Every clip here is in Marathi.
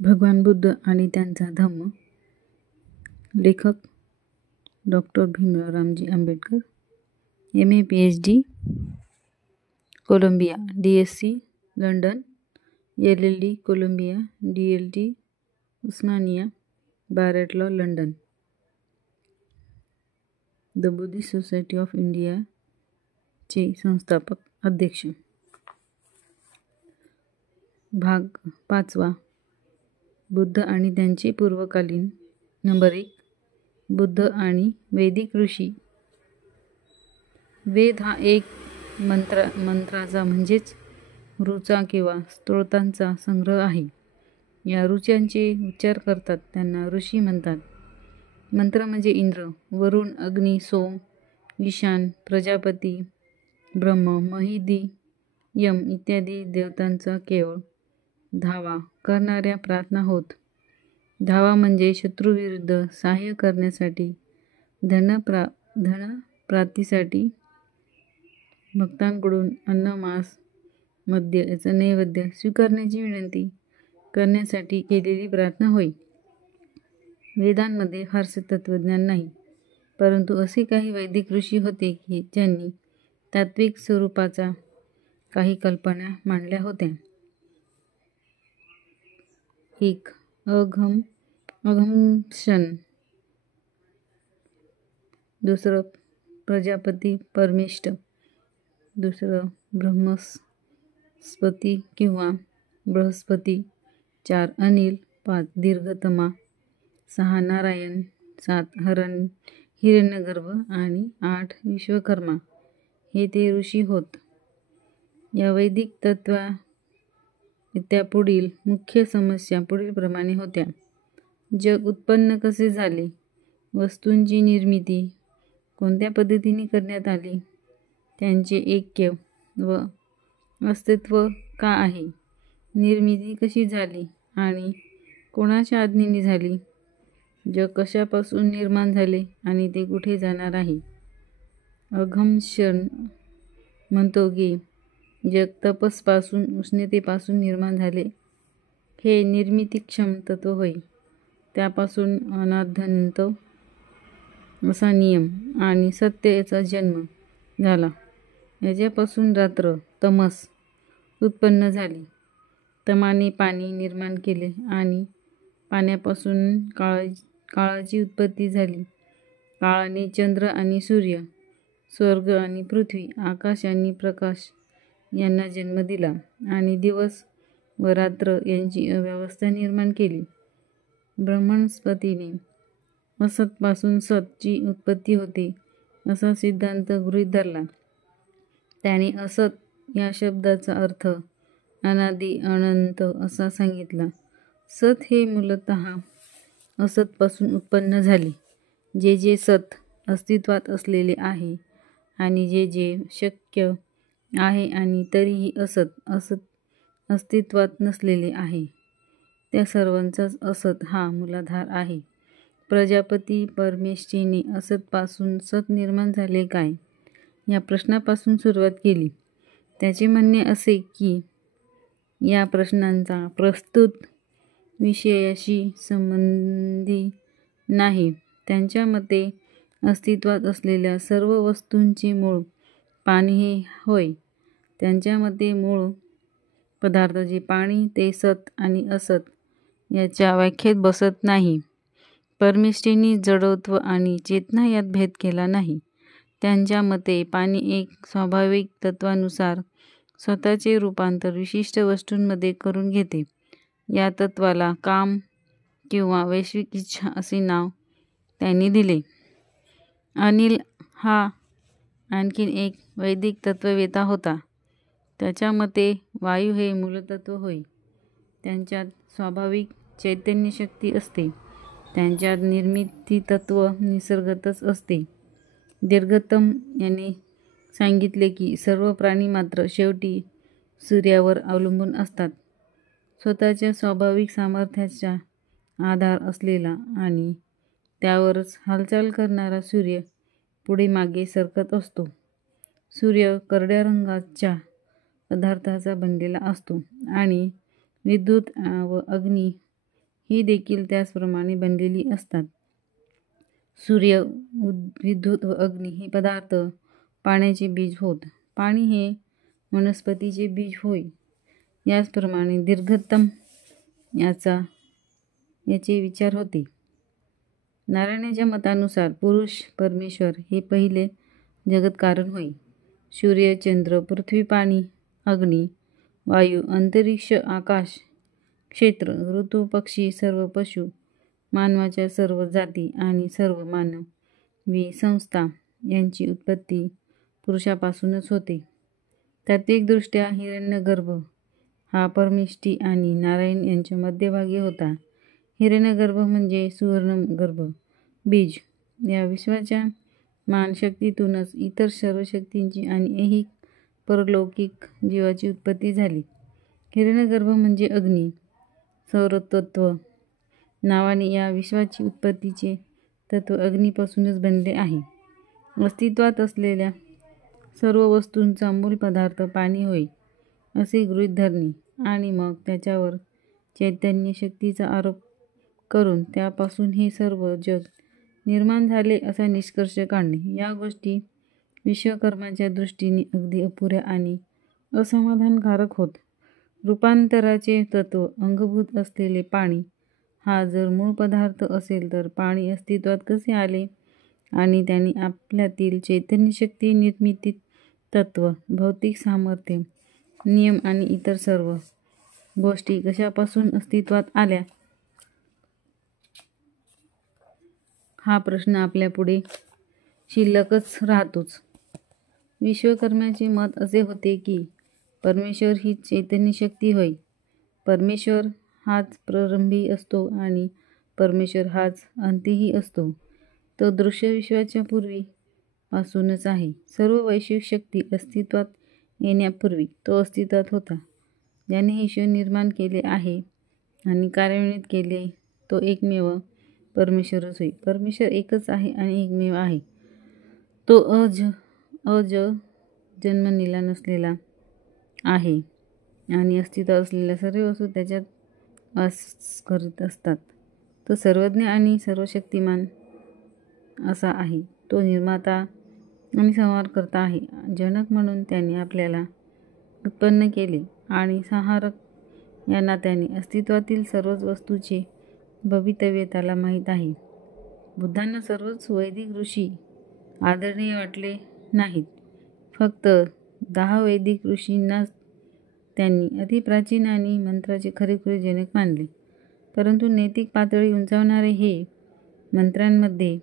भगवान बुद्ध आणि त्यांचा धम्म. लेखक doctor Bhimrao Ramji Ambedkar. MA PhD Columbia, DSc London, LLD Columbia, DLT Osmania, bar at law London. The Buddhist society of India चे संस्थापक अध्यक्ष. भाग 5. बुद्ध आणि त्यांचे पूर्वकालीन. नंबर 1. बुद्ध आणि वैदिक ऋषी. वेद हा एक मंत्राचा म्हणजेच ऋचा किंवा स्तोत्रांचा संग्रह आहे. या ऋचांचे उच्चार करतात त्यांना ऋषी म्हणतात. मंत्र म्हणजे इंद्र, वरुण, अग्नी, सोम, ईशान, प्रजापती, ब्रह्म, महिदी, यम इत्यादी देवतांचा केवळ धावा करणाऱ्या प्रार्थना होत. धावा म्हणजे शत्रूविरुद्ध सहाय्य करण्यासाठी, धनप्राप्तीसाठी, भक्तांकडून अन्न, मांस, मद्य याचा नैवेद्य स्वीकारण्याची विनंती करण्यासाठी केलेली प्रार्थना होय. वेदांमध्ये फारसे तत्त्वज्ञान नाही, परंतु असे काही वैदिक ऋषी होते की ज्यांनी तात्विक स्वरूपाच्या काही कल्पना मांडल्या होत्या. 1. अगमशन. 2. प्रजापती परमेष्ठ. 2. ब्रह्मस्पती किंवा बृहस्पती. 4. अनिल. 5. दीर्घतमा. 6. नारायण. 7. हिरण्यगर्भ आणि 8. विश्वकर्मा हे ते ऋषी होत. या वैदिक तत्त्वाच्या पुढील मुख्य समस्या पुढीलप्रमाणे होत्या. जग उत्पन्न कसे झाले? वस्तूंची निर्मिती कोणत्या पद्धतीने करण्यात आली? त्यांचे ऐक्य व अस्तित्व का आहे? निर्मिती कशी झाली आणि कोणाच्या आज्ञेने झाली? जग कशापासून निर्माण झाले आणि ते कुठे जाणार आहे? अगमशन म्हणतो की जग तपस्पासून, उष्णतेपासून निर्माण झाले. हे निर्मितीक्षम तत्व होय. त्यापासून अनाद्यंत असा नियम आणि सत्य याचा जन्म झाला. याच्यापासून रात्र, तमस उत्पन्न झाली. तमाने पाणी निर्माण केले आणि पाण्यापासून काळाची उत्पत्ती झाली. काळाने चंद्र आणि सूर्य, स्वर्ग आणि पृथ्वी, आकाश आणि प्रकाश यांना जन्म दिला आणि दिवस व रात्र यांची अव्यवस्था निर्माण केली. ब्रह्मस्पतीने असतपासून सत ची उत्पत्ती होते असा सिद्धांत गृहीत धरला. त्याने असत या शब्दाचा अर्थ अनादि, अनंत असा सांगितला. सत हे मूलतः असतपासून उत्पन्न झाले. जे जे सत अस्तित्वात असलेले आहे आणि जे जे शक्य आहे आणि तरीही असत अस्तित्वात नसलेले आहे, त्या सर्वांचाच असत हा मूलाधार आहे. प्रजापती परमेष्ठीने असतपासून सत निर्माण झाले काय, या प्रश्नापासून सुरुवात केली. त्याचे म्हणणे असे की या प्रश्नांचा प्रस्तुत विषयाशी संबंधी नाही. त्यांच्या मते अस्तित्वात असलेल्या सर्व वस्तूंचे मूळ पाणी हे होय. त्यांच्या मते मूळ पदार्थ जे पाणी ते सत आणि असत याच्या व्याख्येत बसत नाही. परमेष्ठीने जडत्व आणि चेतना यात भेद केला नाही. त्यांच्या मते पाणी एक स्वाभाविक तत्वानुसार स्वतःचे रूपांतर विशिष्ट वस्तूंमध्ये करून घेते. या तत्वाला काम किंवा वैश्विक इच्छा असे नाव त्यांनी दिले. अनिल हा आणखीन एक वैदिक तत्ववेत्ता होता. त्याच्या मते वायू हे मूलतत्व होय. त्यांच्यात स्वाभाविक चैतन्यशक्ती असते. त्यांच्यात निर्मितीतत्व निसर्गतच असते. दीर्घतम याने सांगितले की सर्व प्राणी मात्र शेवटी सूर्यावर अवलंबून असतात. स्वतःच्या स्वाभाविक सामर्थ्याचा आधार असलेला आणि त्यावरच हालचाल करणारा सूर्य पुढे मागे सरकत असतो. सूर्य करड्या रंगाच्या पदार्थाचा बनलेला असतो आणि विद्युत व अग्नी ही देखील त्याचप्रमाणे बनलेली असतात. सूर्य, विद्युत व अग्नी हे पदार्थ पाण्याचे बीज होत. पाणी हे वनस्पतीचे बीज होय. याचप्रमाणे दीर्घतम याचे विचार होते. नारायणाच्या मतानुसार पुरुष परमेश्वर हे पहिले जगतकारण होय. सूर्य, चंद्र, पृथ्वी, पाणी, अग्नी, वायू, अंतरिक्ष, आकाश, क्षेत्र, ऋतू, पक्षी, सर्व पशु, मानवाच्या सर्व जाती आणि सर्व मानवी संस्था यांची उत्पत्ती पुरुषापासूनच होते. तात्विकदृष्ट्या हिरण्यगर्भ हा परमेष्ठी आणि नारायण यांच्या मध्यभागी होता. हिरण्यगर्भ म्हणजे सुवर्णगर्भ बीज. या विश्वाच्या मानशक्तीतूनच इतर सर्व शक्तींची आणि ऐहिक परलौकिक जीवाची उत्पत्ती झाली. हिरण्यगर्भ म्हणजे अग्नी सौरतत्व नावाने या विश्वाची उत्पत्तीचे तत्व अग्नीपासूनच बनले आहे. अस्तित्वात असलेल्या सर्व वस्तूंचा मूल पदार्थ पाणी होय असे गृहीत धरणे आणि मग त्याच्यावर चैतन्य शक्तीचा आरोप करून त्यापासून हे सर्व जग निर्माण झाले असा निष्कर्ष काढणे, या गोष्टी विश्वकर्माच्या दृष्टीने अगदी अपुऱ्या आणि असमाधानकारक होत. रूपांतराचे तत्व अंगभूत असलेले पाणी हा जर मूळ पदार्थ असेल तर पाणी अस्तित्वात कसे आले आणि त्याने आपल्यातील चैतन्यशक्ती, निर्मिती तत्व, भौतिक सामर्थ्य, नियम आणि इतर सर्व गोष्टी कशापासून अस्तित्वात आल्या, हा प्रश्न आपल्यापुढे शिल्लकच राहतोच. विश्वकर्म्याचे मत असे होते की परमेश्वर ही चैतन्यशक्ती होय. परमेश्वर हाच प्रारंभी असतो आणि परमेश्वर हाच अंतीही असतो. तो दृश्य विश्वाच्या पूर्वी पासूनच आहे. सर्व वैश्विक शक्ती अस्तित्वात येण्यापूर्वी तो अस्तित्वात होता. ज्याने हे विश्व निर्माण केले आहे आणि कार्यान्वित केले तो एकमेव परमेश्वरच होय. परमेश्वर एकच आहे आणि एकमेव आहे. तो अज जन्मलेला नसलेला आहे आणि अस्तित्वात असलेल्या सर्व वस्तू त्याच्यात वास करत असतात. तो सर्वज्ञ आणि सर्वशक्तिमान असा आहे. तो निर्माता आणि संहारकर्ता आहे. जनक म्हणून त्याने आपल्याला उत्पन्न केले आणि संहारक या नात्याने अस्तित्वातील सर्वच वस्तूचे भवितव्य त्याला माहीत आहे. बुद्धांना सर्वच वैदिक ऋषी आदरणीय वाटले नाहीत. फक्त 10 वैदिक ऋषींनाच त्यांनी अतिप्राचीन आणि मंत्राचे खरेखुरे जनक मानले. परंतु नैतिक पातळी उंचावणारे हे मंत्रामध्ये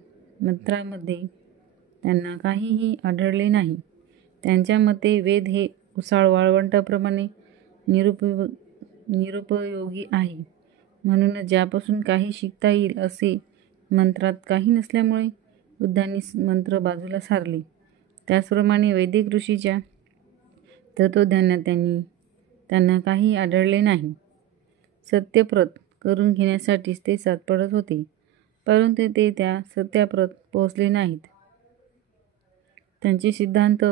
त्यांना काहीही आढळले नाही. त्यांच्या मते वेद हे उसाळ वाळवंटाप्रमाणे निरुपयोगी आहे. म्हणूनच ज्यापासून काही शिकता येईल असे मंत्रात काही नसल्यामुळे बुद्धांनी मंत्र बाजूला सारले. त्याचप्रमाणे वैदिक ऋषीच्या तत्त्वज्ञानात त्यांना काही आढळले नाही. सत्यप्रत करून घेण्यासाठीच ते सापडत होते, परंतु ते त्या सत्याप्रत पोहोचले नाहीत. त्यांचे सिद्धांत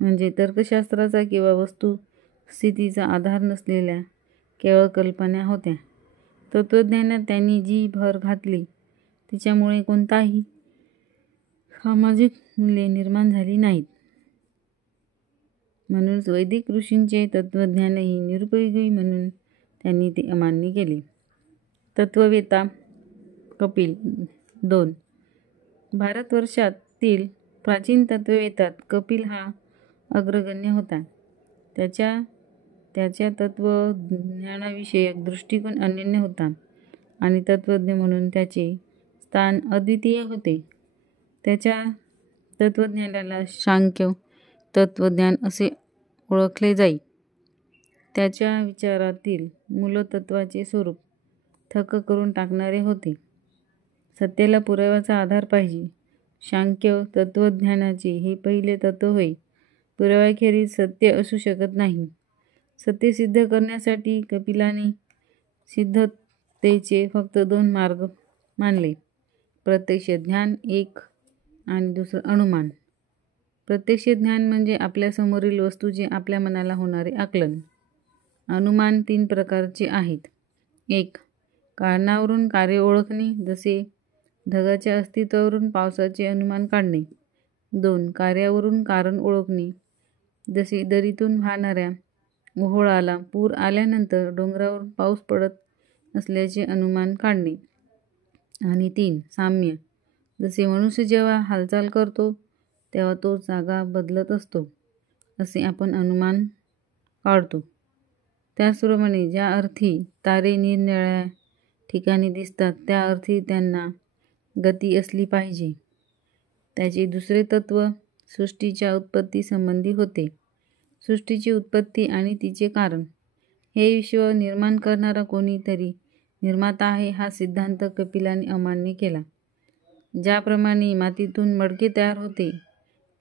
म्हणजे तर्कशास्त्राचा किंवा वस्तुस्थितीचा आधार नसलेल्या केवळ कल्पना होत्या. तत्त्वज्ञानात त्यांनी जी भर घातली तिच्यामुळे कोणताही सामाजिक मूल्ये निर्माण झाली नाहीत. म्हणूनच वैदिक ऋषींचे तत्त्वज्ञानही निरुपयोगी म्हणून त्यांनी ते अमान्य केले. तत्त्ववेत्ता कपिल 2. भारतवर्षातील प्राचीन तत्त्ववेत्त्यात कपिल हा अग्रगण्य होता. त्याच्या तत्त्वज्ञानाविषयक दृष्टिकोन अनन्य होता आणि तत्त्वज्ञ म्हणून त्याचे स्थान अद्वितीय होते. त्याच्या तत्त्वज्ञानाला सांख्य तत्त्वज्ञान असे ओळखले जाई. त्याच्या विचारातील मूलतत्त्वाचे स्वरूप थक्क करून टाकणारे होते. सत्याला पुराव्याचा आधार पाहिजे. सांख्य तत्त्वज्ञानाचे हे पहिले तत्त्व होय. पुराव्याखेरीज सत्य असू शकत नाही. सत्य सिद्ध करण्यासाठी कपिलाने सिद्धतेचे फक्त 2 मार्ग मानले. प्रत्यक्ष ज्ञान एक आणि दुसरा अनुमान. प्रत्यक्ष ज्ञान म्हणजे आपल्यासमोरील वस्तूचे आपल्या मनाला होणारे आकलन. अनुमान 3 प्रकारचे आहेत. 1. कारणावरून कार्य ओळखणे, जसे ढगाच्या अस्तित्वावरून पावसाचे अनुमान काढणे. 2. कार्यावरून कारण ओळखणे, जसे दरीतून वाहणाऱ्या ओहोळाला पूर आल्यानंतर डोंगरावरून पाऊस पडत असल्याचे अनुमान काढणे. आणि 3. साम्य, जसे मनुष्य जेव्हा हालचाल करतो तेव्हा तो जागा बदलत असतो असे आपण अनुमान काढतो. त्याचप्रमाणे ज्या अर्थी तारे निरनिराळ्या ठिकाणी दिसतात त्या अर्थी त्यांना गती असली पाहिजे. त्याचे दुसरे तत्व सृष्टीच्या उत्पत्तीसंबंधी होते. सृष्टीची उत्पत्ती आणि तिचे कारण. हे विश्व निर्माण करणारा कोणीतरी निर्माता आहे हा सिद्धांत कपिलाने अमान्य केला. ज्याप्रमाणे मातीतून मडके तयार होते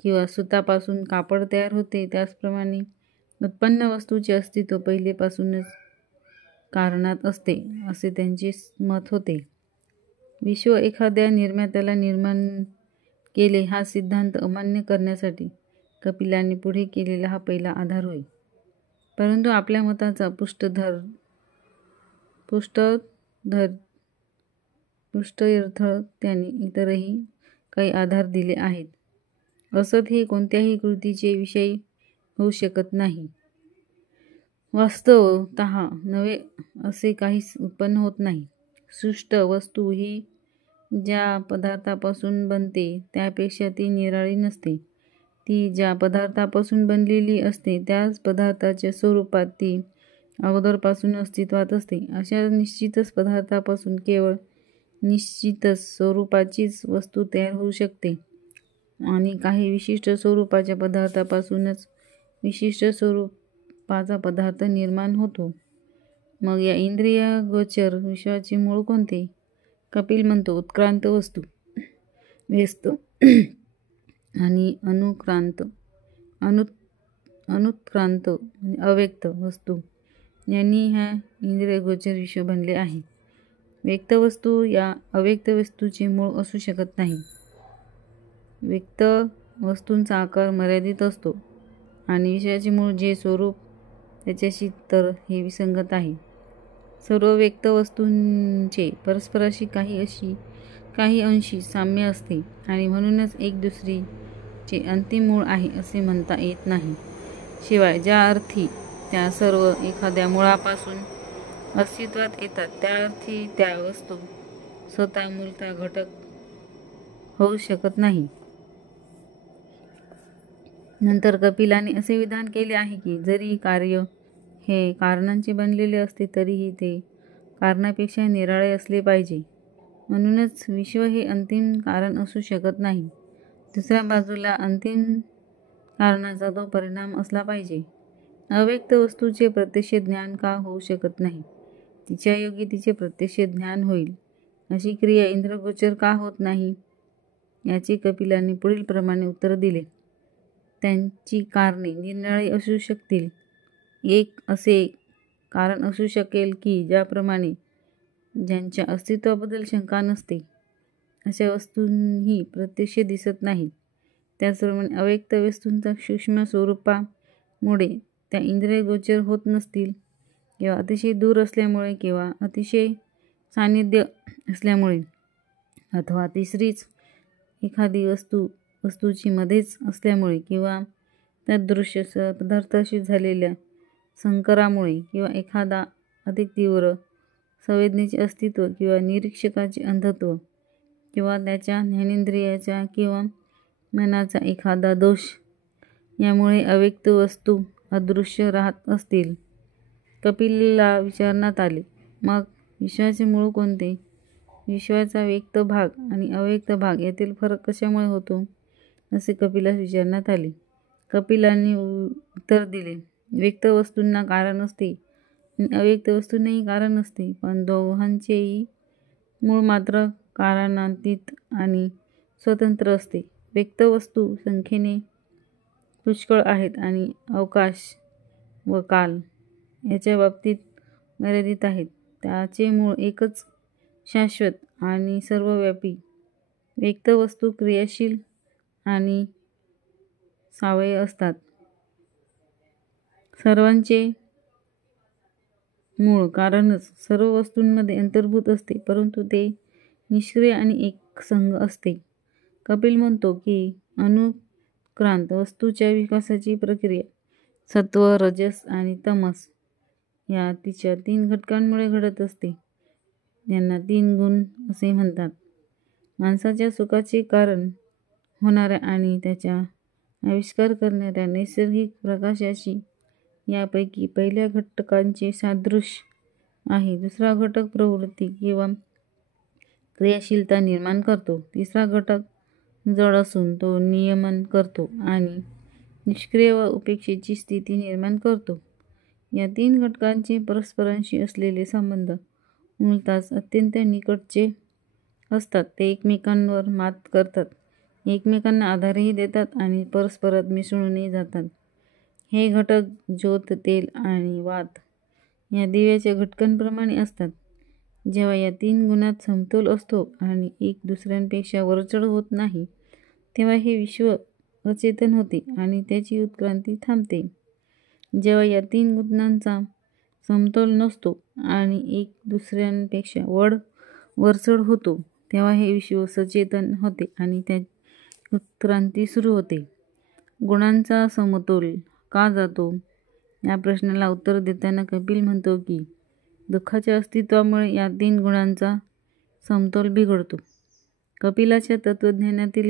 किंवा सुतापासून कापड तयार होते, त्याचप्रमाणे उत्पन्न वस्तूचे अस्तित्व पहिलेपासूनच कारणात असते असे त्यांचे मत होते. विश्व एखाद्या निर्मात्याला निर्माण केले हा सिद्धांत अमान्य करण्यासाठी कपिलाने पुढे केलेला हा पहिला आधार होय. परंतु आपल्या मताचा पुष्टयर्थ त्याने इतरही काही आधार दिले आहेत. असत हे कोणत्याही कृतीचे विषय होऊ शकत नाही. वास्तवतः नवे असे काहीच उत्पन्न होत नाही. सृष्ट वस्तू ही ज्या पदार्थापासून बनते त्यापेक्षा ती निराळी नसते. ती ज्या पदार्थापासून बनलेली असते त्याच पदार्थाच्या स्वरूपात ती अगोदरपासून अस्तित्वात असते. अशा निश्चितच पदार्थापासून केवळ निश्चितच स्वरूपाचीच वस्तू तयार होऊ शकते आणि काही विशिष्ट स्वरूपाच्या पदार्थापासूनच विशिष्ट स्वरूपाचा पदार्थ निर्माण होतो. मग या इंद्रियगोचर विश्वाचे मूळ कोणते? कपिल म्हणतो उत्क्रांत वस्तू, व्यस्त आणि अनुत्क्रांत अव्यक्त वस्तू यांनी ह्या इंद्रियगोचर विश्व बनले आहे. व्यक्त वस्तू या अव्यक्त वस्तूचे मूळ असू शकत नाही. व्यक्त वस्तूंचा आकार मर्यादित असतो आणि विषयाचे मूळ जे स्वरूप त्याच्याशी तर हे विसंगत आहे. सर्व व्यक्त वस्तूंचे परस्पराशी काही अंशी साम्य असते आणि म्हणूनच एक दुसरीचे अंतिम मूळ आहे असे म्हणता येत नाही. शिवाय ज्या अर्थी त्या सर्व एखाद्या मुळापासून अस्तित्वात येतात त्या अर्थी त्या वस्तू स्वतः मूलतः घटक होऊ शकत नाही. नंतर कपिलाने असे विधान केले आहे की जरी कार्य हे कारणांचे बनलेले असते तरीही ते कारणापेक्षा निराळे असले पाहिजे. म्हणूनच विश्व हे अंतिम कारण असू शकत नाही. दुसऱ्या बाजूला अंतिम कारणाचा तो परिणाम असला पाहिजे. अव्यक्त वस्तूचे प्रत्यक्ष ज्ञान का होऊ शकत नाही? तिच्या योगी तिचे प्रत्यक्ष ज्ञान होईल. अशी क्रिया इंद्रियगोचर का होत नाही? याचे कपिलाने पुढील प्रमाणे उत्तर दिले. त्यांची कारणे निरनिराळी असू शकतील. एक असे कारण असू शकेल की ज्याप्रमाणे ज्यांच्या अस्तित्वाबद्दल शंका नसते अशा वस्तूही प्रत्यक्ष दिसत नाहीत, त्याचप्रमाणे अव्यक्त वस्तूंच्या सूक्ष्म स्वरूपामुळे त्या इंद्रियगोचर होत नसतील किंवा अतिशय दूर असल्यामुळे किंवा अतिशय सान्निध्य असल्यामुळे अथवा तिसरीच एखादी वस्तूची मध्येच असल्यामुळे किंवा तद्दृश्य पदार्थाशी झालेल्या संकरामुळे किंवा एखादा अधिक तीव्र संवेदनेचे अस्तित्व किंवा निरीक्षकाचे अंधत्व किंवा त्याच्या ज्ञानेंद्रियाचा किंवा मनाचा एखादा दोष यामुळे अव्यक्त वस्तू अदृश्य राहत असतील. कपिलला विचारण्यात आले, मग विश्वाचे मूळ कोणते? विश्वाचा व्यक्त भाग आणि अव्यक्त भाग यातील फरक कशामुळे होतो असे कपिलास विचारण्यात आले. कपिलाने उत्तर दिले, व्यक्त वस्तूंना कारण असते आणि अव्यक्त वस्तूंनाही कारण असते, पण दोघांचेही मूळ मात्र कारणातीत आणि स्वतंत्र असते. व्यक्त वस्तू संख्येने पुष्कळ आहेत आणि अवकाश व काल याच्या बाबतीत मर्यादित आहेत. त्याचे मूळ एकच शाश्वत आणि सर्वव्यापी. व्यक्त वस्तू क्रियाशील आणि सावयव असतात. सर्वांचे मूळ कारणच सर्व वस्तूंमध्ये अंतर्भूत असते, परंतु ते निष्क्रिय आणि एकसंध असते. कपिल म्हणतो की अनुक्रांत वस्तूच्या विकासाची प्रक्रिया सत्व, रजस आणि तमस या तिच्या 3 घटकांमुळे घडत असते. यांना 3 गुण असे म्हणतात. माणसाच्या सुखाचे कारण होणाऱ्या आणि त्याचा आविष्कार करणाऱ्या नैसर्गिक प्रकाशाशी यापैकी पहिल्या घटकांचे सादृश्य आहे. दुसरा घटक प्रवृत्ती किंवा क्रियाशीलता निर्माण करतो. तिसरा घटक जड असून तो नियमन करतो आणि निष्क्रिय व उपेक्षेची स्थिती निर्माण करतो. या 3 घटकांचे परस्परांशी असलेले संबंध मूलतःच अत्यंत निकटचे असतात. ते एकमेकांवर मात करतात, एकमेकांना आधारही देतात आणि परस्परात मिसळूनही जातात. हे घटक ज्योत, तेल आणि वात या दिव्याच्या घटकांप्रमाणे असतात. जेव्हा या 3 गुणांत समतोल असतो आणि एक दुसऱ्यापेक्षा वरचढ होत नाही, तेव्हा हे विश्व अचेतन होते आणि त्याची उत्क्रांती थांबते. जेव्हा या 3 गुणांचा समतोल नसतो आणि एक दुसऱ्यापेक्षा वरचढ होतो, तेव्हा हे विश्व सचेतन होते आणि त्याची उत्क्रांती सुरू होते. गुणांचा समतोल का जातो या प्रश्नाला उत्तर देताना कपिल म्हणतो की दुःखाच्या अस्तित्वामुळे या 3 गुणांचा समतोल बिघडतो. कपिलाच्या तत्त्वज्ञानातील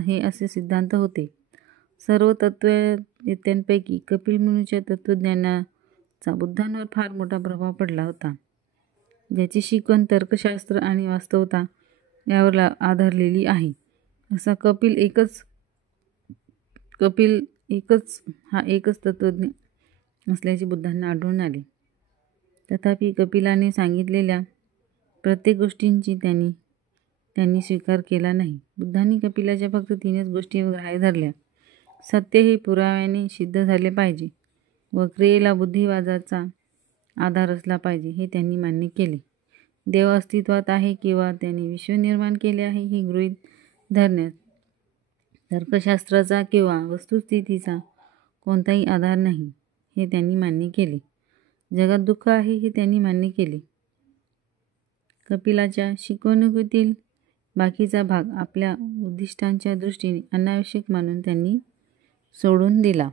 हे असे सिद्धांत होते. सर्व तत्त्ववेत्त्यांपैकी कपिल मुनीच्या तत्त्वज्ञानाचा बुद्धांवर फार मोठा प्रभाव पडला होता, ज्याची शिकवण तर्कशास्त्र आणि वास्तवता यावर आधारलेली आहे. असा कपिल एकच तत्त्वज्ञ असल्याचे बुद्धांना आढळून आले. तथापि कपिलाने सांगितलेल्या प्रत्येक गोष्टींची त्यांनी स्वीकार केला नाही. बुद्धांनी कपिलाच्या फक्त 3च गोष्टी ग्राह्य धरल्या. सत्य हे पुराव्याने सिद्ध झाले पाहिजे व क्रियेला बुद्धिवादाचा आधार असला पाहिजे हे त्यांनी मान्य केले. देव अस्तित्वात आहे किंवा त्याने विश्व निर्माण केले आहे हे गृहीत धरण्यास तर्कशास्त्राचा किंवा वस्तुस्थितीचा कोणताही आधार नाही हे त्यांनी मान्य केले. जगात दुःख आहे हे त्यांनी मान्य केले. कपिलाच्या शिकवणुकीतील बाकीचा भाग आपल्या उद्दिष्टांच्या दृष्टीने अनावश्यक मानून त्यांनी सोडून दिला.